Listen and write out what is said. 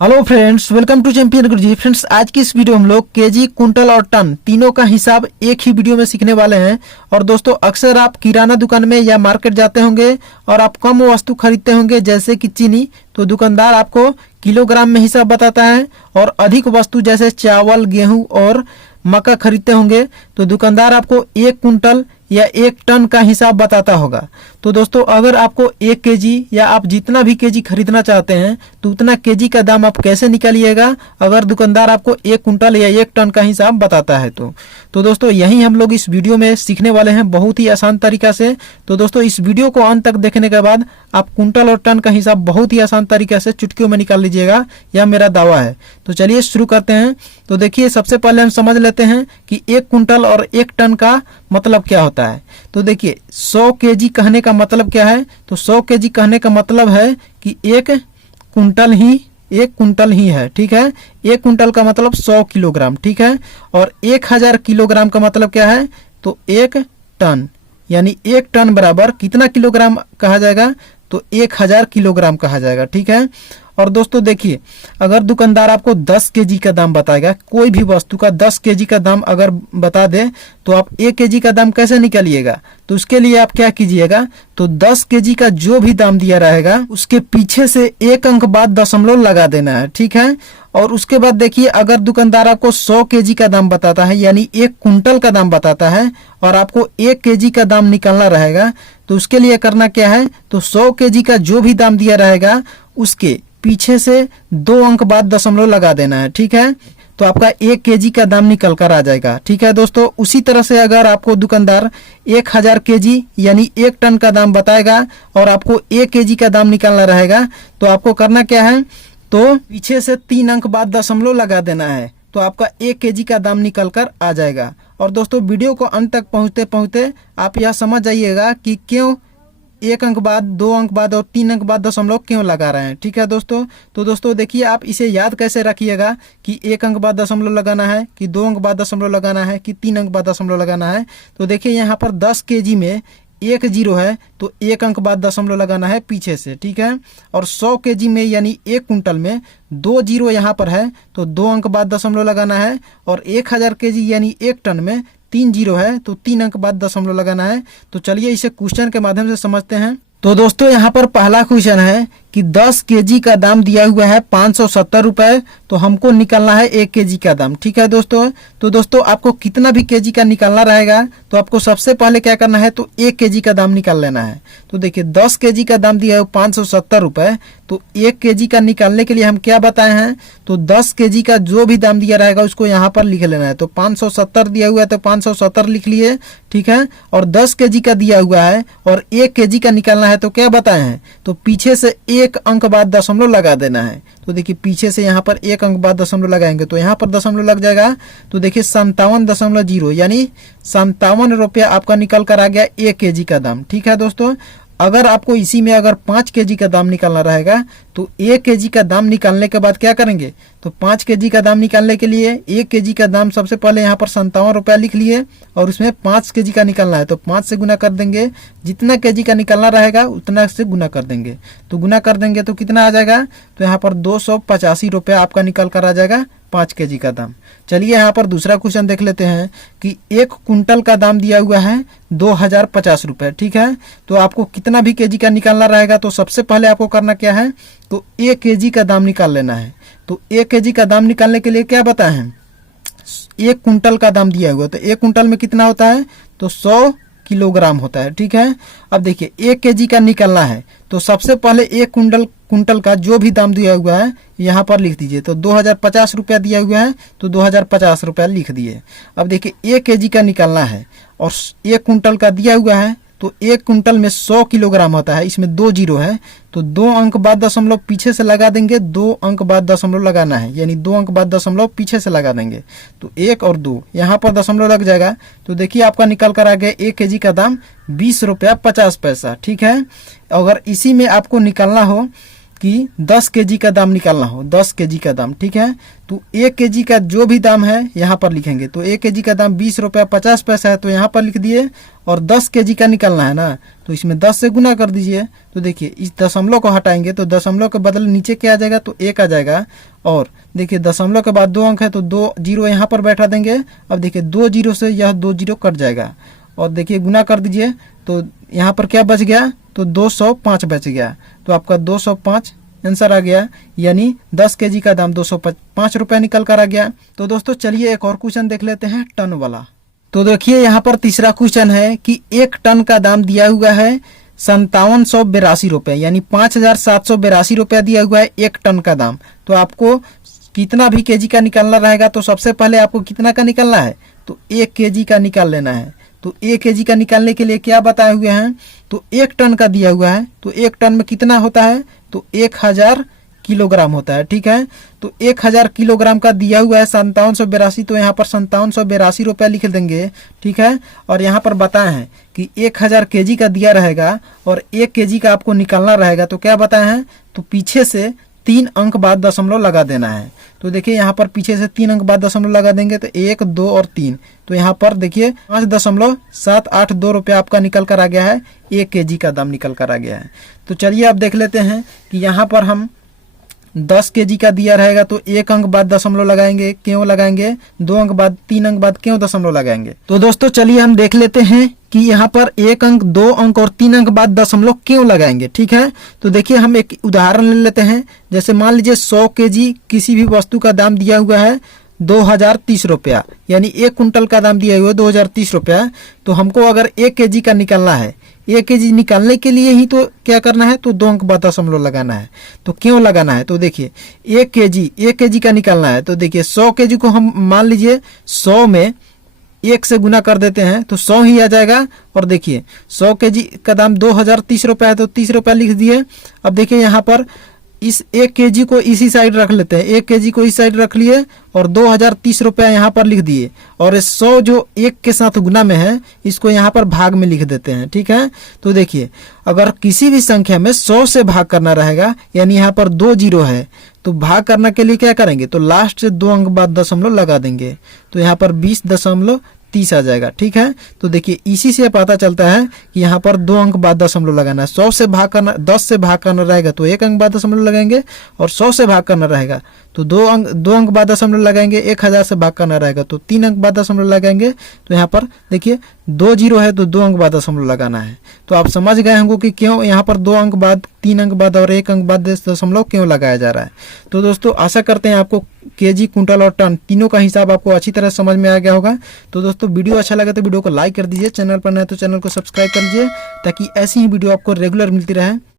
Hello friends, welcome to champion Guruji. Friends, आज की इस वीडियो में हम लोग केजी, कुंटल और टन तीनों का हिसाब एक ही वीडियो में सीखने वाले हैं। और दोस्तों, अक्सर आप किराना दुकान में या मार्केट जाते होंगे और आप कम वस्तु खरीदते होंगे जैसे कि चीनी, तो दुकानदार आपको किलोग्राम में हिसाब बताता है। और अधिक वस्तु जैसे चावल, गेहूं और मक्का खरीदते होंगे तो दुकानदार आपको 1 कुंटल या 1 टन का हिसाब बताता होगा। तो दोस्तों, अगर आपको 1 केजी या आप जितना भी केजी खरीदना चाहते हैं तो उतना केजी का दाम आप कैसे निकालिएगा अगर दुकानदार आपको 1 कुंटल या 1 टन का हिसाब बताता है तो दोस्तों, यही हम लोग इस वीडियो में सीखने वाले हैं बहुत ही आसान तरीका से। तो दोस्तों, इस वीडियो को अंत तक देखने के बाद आप कुंटल और टन का हिसाब बहुत ही आसान तरीके से चुटकियों में निकाल लीजिएगा, यह मेरा दावा है। तो चलिए शुरू करते हैं। तो देखिए, सबसे पहले हम समझ लेते हैं कि 1 कुंटल और 1 टन का मतलब क्या होता है। तो देखिए, 100 केजी कहने का मतलब क्या है। तो 100 केजी कहने का मतलब है कि 1 कुंटल ही है, ठीक है। 1 कुंटल का मतलब 100 किलोग्राम, ठीक है। और 1000 किलोग्राम का मतलब क्या है, तो 1 टन, यानी 1 टन बराबर कितना किलोग्राम कहा जाएगा, तो 1000 किलोग्राम कहा जाएगा, ठीक है। और दोस्तों देखिए, अगर दुकानदार आपको 10 केजी का दाम बताएगा, कोई भी वस्तु का 10 केजी का दाम अगर बता दे तो आप 1 केजी का दाम कैसे निकालिएगा। तो उसके लिए आप क्या कीजिएगा, तो 10 केजी का जो भी दाम दिया रहेगा उसके पीछे से 1 अंक बाद दशमलव लगा देना है, ठीक है। और उसके बाद देखिए, अगर दुकानदार आपको 100 केजी का दाम बताता है, यानी 1 कुंटल का दाम बताता है और आपको 1 केजी का दाम निकालना रहेगा, तो उसके लिए करना क्या है, तो 100 केजी का जो भी दाम दिया रहेगा उसके पीछे से 2 अंक बाद दशमलव लगा देना है, ठीक है। तो आपका 1 केजी का दाम निकल कर आ जाएगा, ठीक है दोस्तों। उसी तरह से अगर आपको दुकानदार 1000 केजी यानी 1 टन का दाम बताएगा और आपको 1 केजी का दाम निकालना रहेगा, तो आपको करना क्या है, तो पीछे से 3 अंक बाद दशमलव लगा देना है, तो आपका 1 केजी का दाम निकल कर आ जाएगा। और दोस्तों, वीडियो को अंत तक पहुंचते पहुंचते आप यह समझ जाइएगा कि क्यों 1 अंक बाद, 2 अंक बाद और 3 अंक बाद दशमलव क्यों लगा रहे हैं, ठीक है दोस्तों। तो दोस्तों देखिए, आप इसे याद कैसे रखिएगा कि 1 अंक बाद दशमलव लगाना है, कि 2 अंक बाद दशमलव लगाना है, कि 3 अंक बाद दशमलव लगाना है। तो देखिए, यहाँ पर 10 केजी में 1 जीरो है तो 1 अंक बाद दशमलव लगाना है पीछे से, ठीक है। और 100 केजी में यानी 1 कुंटल में 2 जीरो यहाँ पर है तो 2 अंक बाद दशमलव लगाना है। और 1000 केजी यानी 1 टन में 3 जीरो है तो 3 अंक बाद दशमलव लगाना है। तो चलिए इसे क्वेश्चन के माध्यम से समझते हैं। तो दोस्तों, यहाँ पर पहला क्वेश्चन है कि 10 केजी का दाम दिया हुआ है 570 रुपए, तो हमको निकालना है 1 केजी का दाम, ठीक है दोस्तों। तो दोस्तों, आपको कितना भी केजी का निकालना रहेगा तो आपको सबसे पहले क्या करना है, तो 1 केजी का दाम निकाल लेना है। तो देखिए, 10 केजी का दाम दिया है 570 रुपए, तो 1 केजी का निकालने के लिए हम क्या बताए हैं, तो 10 केजी का जो भी दाम दिया रहेगा उसको यहाँ पर लिख लेना है। तो 570 दिया हुआ है तो 570 लिख लिए, ठीक है। और 10 केजी का दिया हुआ है और 1 केजी का निकालना है तो क्या बताए हैं, तो पीछे से 1 अंक बाद दशमलव लगा देना है। तो देखिए, पीछे से यहाँ पर 1 अंक बाद दशमलव लगाएंगे तो यहाँ पर दशमलव लग जाएगा। तो देखिए, 57.0 यानी 57 रुपया आपका निकल कर आ गया 1 केजी का दाम, ठीक है दोस्तों। अगर आपको इसी में अगर 5 केजी का दाम निकालना रहेगा तो 1 केजी का दाम निकालने के बाद क्या करेंगे, तो 5 केजी का दाम निकालने के लिए 1 केजी का दाम सबसे पहले यहाँ पर 57 रुपया लिख लिए और उसमें 5 केजी का निकालना है तो 5 से गुना कर देंगे। जितना केजी का निकालना रहेगा उतना से गुना कर देंगे। तो गुना कर देंगे तो कितना आ जाएगा, तो यहाँ पर 285 रुपया आपका निकल कर आ जाएगा 5 केजी का दाम। चलिए यहाँ पर दूसरा क्वेश्चन देख लेते हैं कि 1 कुंटल का दाम दिया हुआ है 2050 रुपए, ठीक है। तो आपको कितना भी केजी का निकालना रहेगा तो सबसे पहले आपको करना क्या है, तो 1 केजी का दाम निकाल लेना है। तो 1 केजी का दाम निकालने के लिए क्या बताए हैं, 1 कुंटल का दाम दिया हुआ, तो 1 कुंटल में कितना होता है, तो 100 किलोग्राम होता है, ठीक है। अब देखिए, 1 केजी का निकालना है तो सबसे पहले 1 कुंटल का जो भी दाम दिया हुआ है यहाँ पर लिख दीजिए। तो 2050 रुपया दिया हुआ है तो 2050 रुपया लिख दिए। अब देखिए, 1 केजी का निकालना है और 1 कुंटल का दिया हुआ है तो 1 कुंटल में 100 किलोग्राम होता है, इसमें 2 जीरो है तो 2 अंक बाद दशमलव पीछे से लगा देंगे, 2 अंक बाद दशमलव लगाना है, यानी 2 अंक बाद दशमलव पीछे से लगा देंगे। तो 1 और 2 यहाँ पर दशमलव लग जाएगा। तो देखिए, आपका निकल कर आ गया 1 केजी का दाम 20 रुपया 50 पैसा, ठीक है। अगर इसी में आपको निकालना हो कि 10 केजी का दाम निकालना हो, 10 केजी का दाम, ठीक है। तो 1 केजी का जो भी दाम है यहाँ पर लिखेंगे। तो 1 केजी का दाम 20 रुपया 50 पैसा है, तो यहाँ पर लिख दिए। और 10 केजी का निकालना है ना, तो इसमें 10 से गुना कर दीजिए। तो देखिए इस दशमलव को हटाएंगे तो दशमलव के बदले नीचे क्या आ जाएगा, तो 1 आ जाएगा। और देखिए दशमलव के बाद 2 अंक है तो 2 जीरो यहाँ पर बैठा देंगे। अब देखिए 2 जीरो से यह 2 जीरो कट जाएगा। और देखिए गुना कर दीजिए तो यहाँ पर क्या बच गया, तो 205 बच गया। तो आपका 205 आंसर आ गया, यानी 10 केजी का दाम 205 रुपया निकल कर आ गया। तो दोस्तों चलिए एक और क्वेश्चन देख लेते हैं टन वाला। तो देखिए यहाँ पर तीसरा क्वेश्चन है कि 1 टन का दाम दिया हुआ है 5782 रुपये, यानी 5782 रुपया दिया हुआ है 1 टन का दाम। तो आपको कितना भी केजी का निकालना रहेगा, तो सबसे पहले आपको कितना का निकालना है, तो 1 केजी का निकाल लेना है। तो 1 केजी का निकालने के लिए क्या बताए हुए हैं, तो 1 टन का दिया हुआ है। तो 1 टन में कितना होता है, तो 1000 किलोग्राम होता है, ठीक है। तो 1000 किलोग्राम का दिया हुआ है 5782, तो यहाँ पर 5782 रुपया लिख देंगे, ठीक है। और यहाँ पर बताए हैं कि 1000 केजी का दिया रहेगा और 1 केजी का आपको निकालना रहेगा। तो क्या बताए हैं, तो पीछे से 3 अंक बाद दशमलव लगा देना है। तो देखिए यहाँ पर पीछे से 3 अंक बाद दशमलव लगा देंगे तो 1, 2 और 3। तो यहाँ पर देखिए 5.782 रुपया आपका निकल कर आ गया है, 1 केजी का दाम निकल कर आ गया है। तो चलिए अब देख लेते हैं कि यहाँ पर हम 10 केजी का दिया रहेगा तो 1 अंक बाद दशमलव लगाएंगे, क्यों लगाएंगे, 2 अंक बाद 3 अंक बाद क्यों दशमलव लगाएंगे। तो दोस्तों चलिए हम देख लेते हैं कि यहाँ पर 1 अंक, 2 अंक और 3 अंक बाद दशमलव क्यों लगाएंगे, ठीक है। तो देखिए हम एक उदाहरण ले लेते हैं। जैसे मान लीजिए 100 केजी किसी भी वस्तु का दाम दिया हुआ है 2030 रुपया, यानी 1 कुंटल का दाम दिया हुआ है 2030 रुपया। तो हमको अगर 1 केजी का निकालना है, 1 केजी निकालने के लिए ही तो क्या करना है, तो 2 अंक बाद दशमलव लगाना है। तो क्यों लगाना है, तो देखिए 1 केजी का निकालना है। तो देखिए 100 केजी को हम मान लीजिए 100 में 1 से गुना कर देते हैं तो 100 ही आ जाएगा। और देखिए 100 केजी का दाम 2030 रुपया है, तो 30 रुपया लिख दिए। अब देखिए यहाँ पर इस 1 केजी को इसी साइड रख लेते हैं, 1 केजी को इस साइड रख लिए और 2030 रुपया यहाँ पर लिख दिए। और 100 जो 1 के साथ गुना में है इसको यहाँ पर भाग में लिख देते हैं, ठीक है। तो देखिए अगर किसी भी संख्या में 100 से भाग करना रहेगा, यानी यहाँ पर 2 जीरो है, तो भाग करने के लिए क्या करेंगे, तो लास्ट से 2 अंक बाद दशमलव लगा देंगे। तो यहाँ पर 20.30 आ जाएगा, ठीक है। तो देखिए इसी से पता चलता है कि यहाँ पर 2 अंक बाद दशमलव लगाना है। 100 से भाग करना, 10 से भाग करना रहेगा तो 1 अंक बाद दशमलव लगाएंगे, और 100 से भाग करना रहेगा तो 2 अंक बाद दशमलव लगाएंगे। 1000 से भाग करना रहेगा तो 3 अंक बाद दशमलव लगाएंगे। तो यहाँ पर देखिए 2 जीरो है तो 2 अंक बाद दशमलव लगाना है। तो आप समझ गए होंगे कि क्यों यहाँ पर 2 अंक बाद, 3 अंक बाद और 1 अंक बाद दशमलव क्यों लगाया जा रहा है। तो दोस्तों आशा करते हैं आपको केजी, कुंटल और टन तीनों का हिसाब आपको अच्छी तरह समझ में आ गया होगा। तो दोस्तों वीडियो अच्छा लगा तो वीडियो को लाइक कर दीजिए, चैनल पर नए तो चैनल को सब्सक्राइब कर लीजिए, ताकि ऐसी ही वीडियो आपको रेगुलर मिलती रहे।